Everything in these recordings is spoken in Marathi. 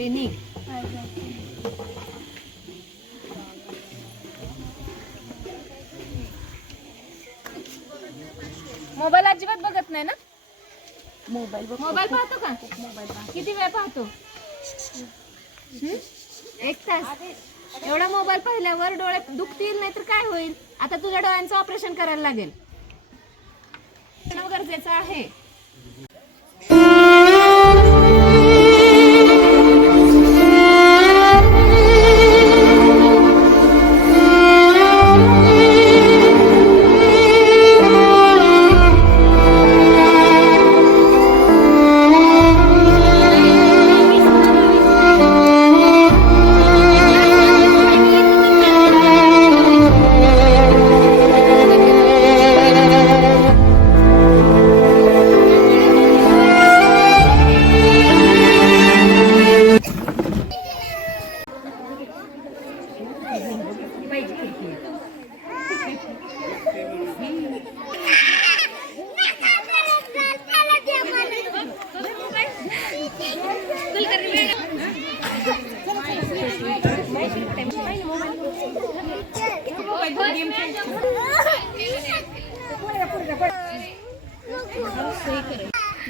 पेनी मोबाईल अजिबात बघत नाही ना? मोबाईल पाहतो का? किती वेळ पाहतो? 1 तास. एवढा मोबाईल पाहिल्यावर डोळे दुखतील नाही तर काय होईल? आता तुझ्या डोळ्यांचं ऑपरेशन करायला लागेल. गरजेचं आहे.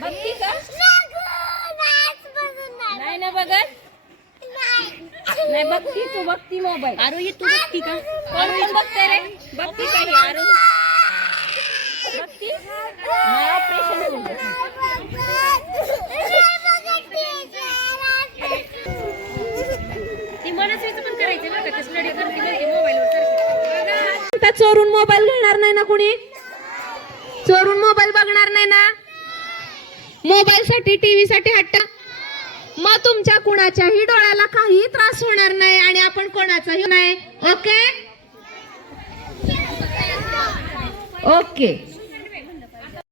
बघती का? नाही ना बघत. नाही बघती तू, बघती मोबाईल. आरोही तू बघती का? कोण बघते रे? बघती का ही आरो? बघती? ऑपरेशन ती मनस्वीचं पण करायचं ना का? स्टडी करते मोबाईलवर. चोरून मोबाईल घेणार नाही ना कुणी? चोरून मोबाईल बघणार नाही ना? मोबाईल साठी टीव्ही साठी हट्ट. मग तुमच्या कुणाच्याही डोळ्याला काही त्रास होणार नाही आणि आपण कोणाचाही नाही. Okay okay.